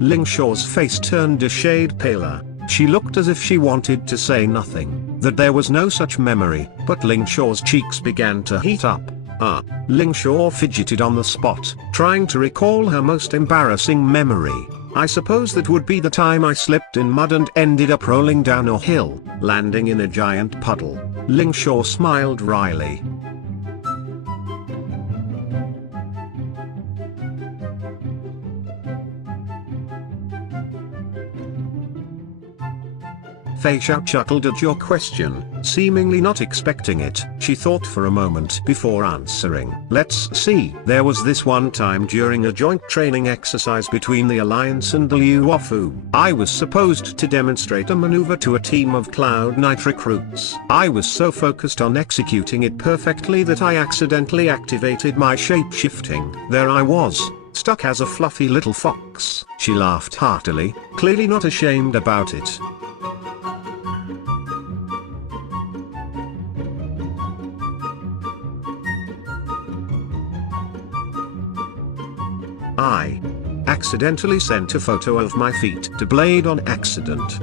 Lingsha's face turned a shade paler. She looked as if she wanted to say nothing, that there was no such memory, but Lingsha's cheeks began to heat up. Lingsha fidgeted on the spot, trying to recall her most embarrassing memory. I suppose that would be the time I slipped in mud and ended up rolling down a hill, landing in a giant puddle. Lingsha smiled wryly. Feixiao chuckled at your question, seemingly not expecting it. She thought for a moment before answering. Let's see. There was this one time during a joint training exercise between the Alliance and the Huohuo. I was supposed to demonstrate a maneuver to a team of Cloud Knight recruits. I was so focused on executing it perfectly that I accidentally activated my shape-shifting. There I was, stuck as a fluffy little fox. She laughed heartily, clearly not ashamed about it. I accidentally sent a photo of my feet to Blade on accident.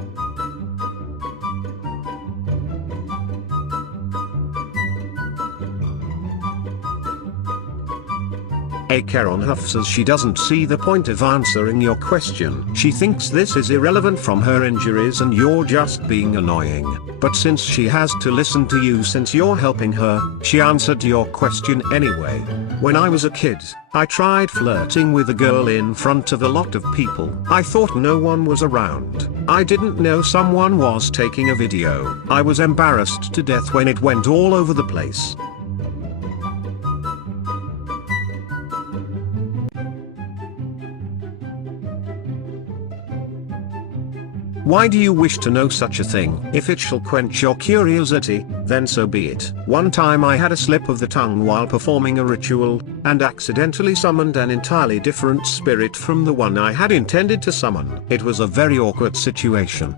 Acheron huffs as she doesn't see the point of answering your question. She thinks this is irrelevant from her injuries and you're just being annoying. But since she has to listen to you since you're helping her, she answered your question anyway. When I was a kid, I tried flirting with a girl in front of a lot of people. I thought no one was around. I didn't know someone was taking a video. I was embarrassed to death when it went all over the place. Why do you wish to know such a thing? If it shall quench your curiosity, then so be it. One time I had a slip of the tongue while performing a ritual, and accidentally summoned an entirely different spirit from the one I had intended to summon. It was a very awkward situation.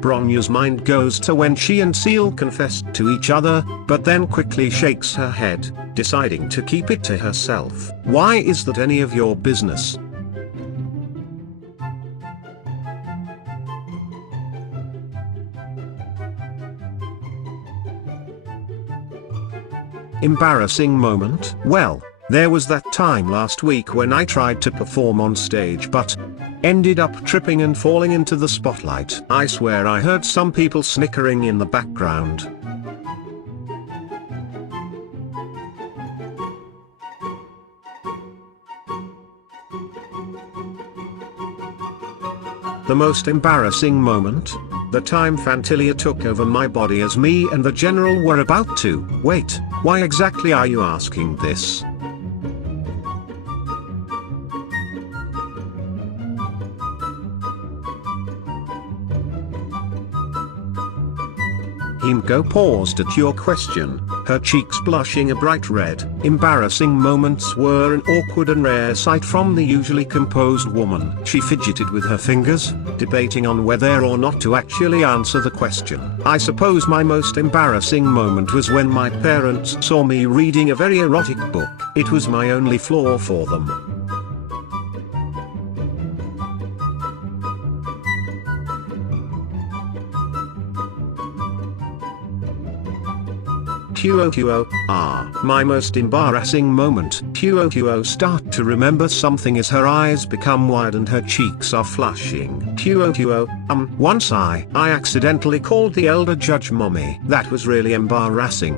Bronya's mind goes to when she and Seele confessed to each other, but then quickly shakes her head, deciding to keep it to herself. Why is that any of your business? Embarrassing moment? Well, there was that time last week when I tried to perform on stage but ended up tripping and falling into the spotlight. I swear I heard some people snickering in the background. The most embarrassing moment? The time Fantilia took over my body as me and the general were about to. Wait, why exactly are you asking this? Himeko paused at your question, her cheeks blushing a bright red. Embarrassing moments were an awkward and rare sight from the usually composed woman. She fidgeted with her fingers, debating on whether or not to actually answer the question. I suppose my most embarrassing moment was when my parents saw me reading a very erotic book. It was my only flaw for them. Huohuo, my most embarrassing moment. Huohuo start to remember something as her eyes become wide and her cheeks are flushing. Huohuo, once I accidentally called the elder judge mommy. That was really embarrassing.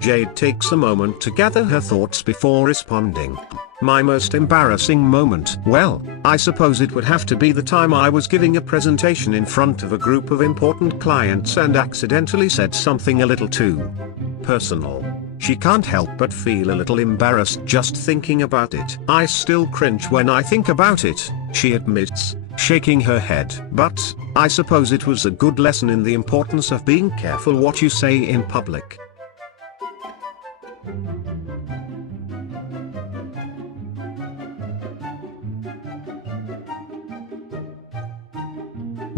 Jade takes a moment to gather her thoughts before responding. My most embarrassing moment? Well, I suppose it would have to be the time I was giving a presentation in front of a group of important clients and accidentally said something a little too personal. She can't help but feel a little embarrassed just thinking about it. I still cringe when I think about it, she admits, shaking her head. But I suppose it was a good lesson in the importance of being careful what you say in public.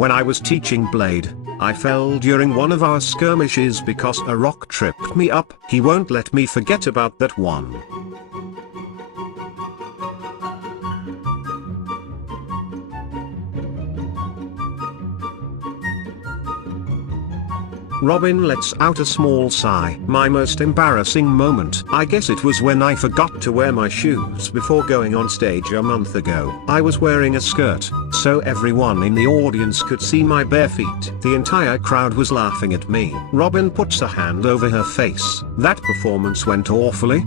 When I was teaching Blade, I fell during one of our skirmishes because a rock tripped me up. He won't let me forget about that one. Robin lets out a small sigh. My most embarrassing moment. I guess it was when I forgot to wear my shoes before going on stage a month ago. I was wearing a skirt, so everyone in the audience could see my bare feet. The entire crowd was laughing at me. Robin puts a hand over her face. That performance went awfully.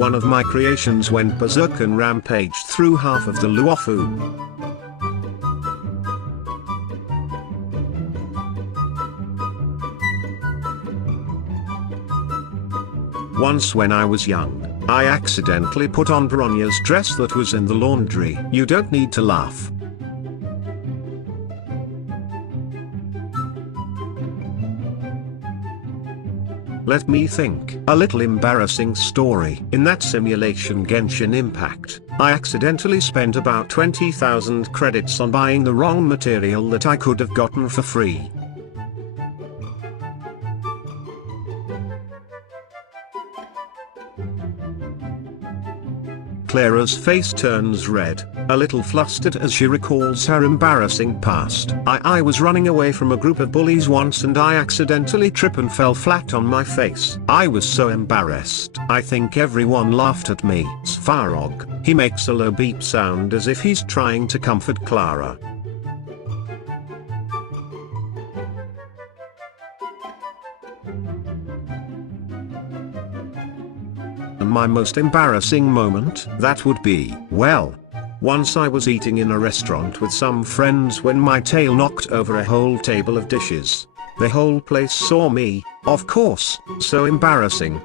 One of my creations went berserk and rampaged through half of the Luofu. Once when I was young, I accidentally put on Bronya's dress that was in the laundry. You don't need to laugh. Let me think. A little embarrassing story. In that simulation Genshin Impact, I accidentally spent about 20,000 credits on buying the wrong material that I could have gotten for free. Clara's face turns red, a little flustered as she recalls her embarrassing past. I was running away from a group of bullies once and I accidentally tripped and fell flat on my face. I was so embarrassed. I think everyone laughed at me. Svarog. He makes a low beep sound as if he's trying to comfort Clara. My most embarrassing moment? That would be, well, once I was eating in a restaurant with some friends when my tail knocked over a whole table of dishes. The whole place saw me, of course, so embarrassing.